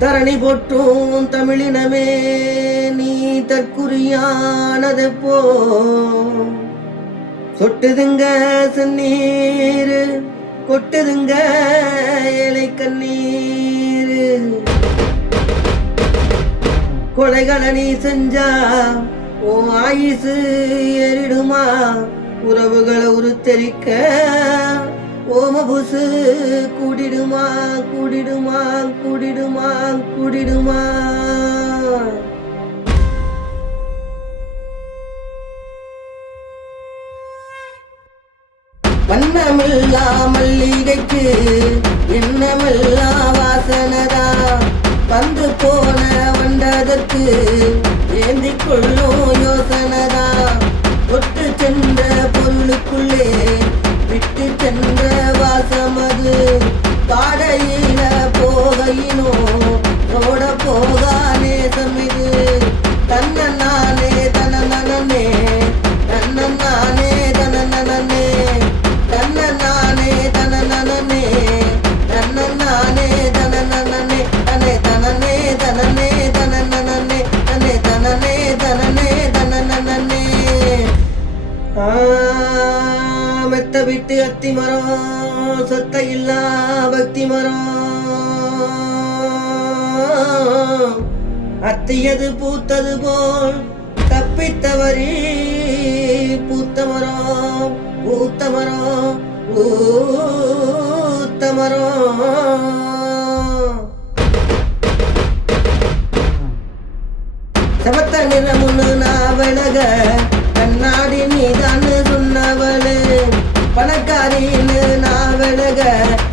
தரணி போற்றும் தமிழினமே நீ தற்குறியானதெப்போ சொட்டுதுங்க செந்நீர் கொட்டுதுங்க ஏழை கண்ணீர் கொலைகளை நீ செஞ்சா ஓ ஆயுசு ஏறிடுமா உறவுகளை உருத்தரிக்க ஓமபுசு கூடிடுமா கூடிடுமா கூடிடுமா கூடிடுமா வண்ணமில்லா மல்லிகைக்கு எண்ணமில்லா வாசனதா வந்து போன வண்டதற்கு ஏந்தி கொள்ளும் யோசனதா தொட்டு சென்ற பொருளுக்குள்ளே விட்டு சென்ற வாசமது பாடையில போகையினோ தோட போகா நேசமிது தன்னே தனனே தன்னே தனனே தன்னே தனனே தன்னே தனனே தனே தனனே தனனே தனனே தனே தனனே தனனே தனனே மெத்த விட்டு அத்தி மரம் சொத்த இல்லா பக்தி மரம் அத்தியது பூத்தது போல் தப்பித்தவரி பூத்த மரம் பூத்த மரம் பூத்த மரம் சமத்த நிறமுன்னு நான் விலக கண்ணாடி நீதான்னு சொன்னவளு பணக்காரின்னு நான் விலக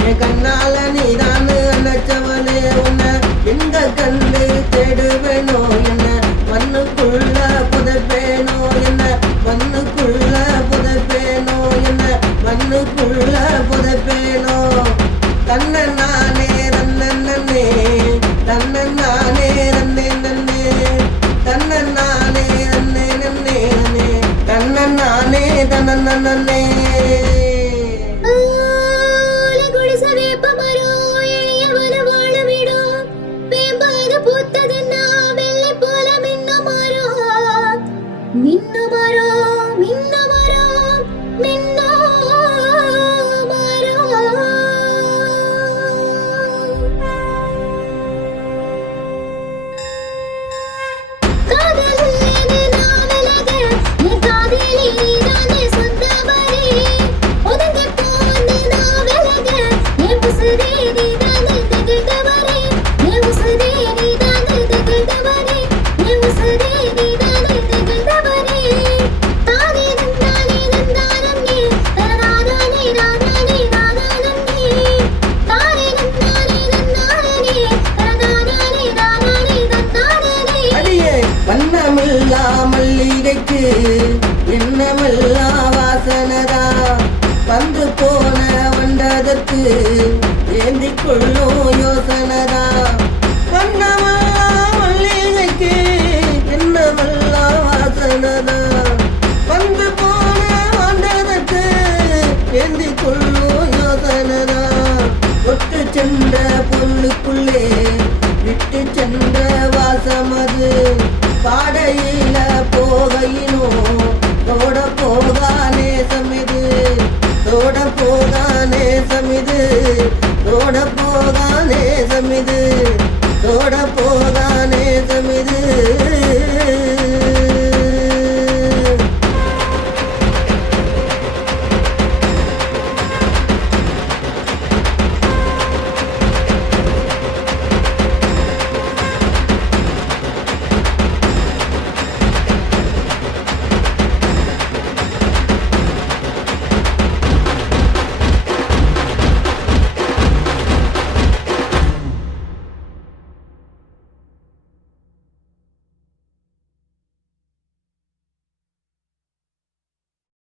என் கண்ணால நீதான்னு நினைச்சவளு உன்னை எங்க கண்டு தேடுவேனோ என்ன மண்ணுக்குள்ள புதைப்பேனோ என்ன மண்ணுக்குள்ள புதைப்பேனோ என்ன மண்ணுக்குள்ள புதைப்பேனோ தன்னை நானே தன்னை தன்னை நானே தன்னை தன்னை நானே தன்னை நானே தன்னை வண்ணமில்லா மல்லிகைக்கு எண்ணமில்லா வாசனதா வந்து போன வண்டதற்கு ஏந்தி கொள்ளும் யோசனதா வண்ணமில்லா மல்லிகைக்கு எண்ணமில்லா வாசனதா வந்து போன வண்டதற்கு ஏந்தி கொள்ளும் யோசனதா தொட்டு சென்ற பொருளுக்குள்ளே விட்டு சென்ற வாசமது பாடையில போகையினோ தோட போகா நேசமிது தோட போகா நேசமிது தோட போகா நேசமிது தோட போகா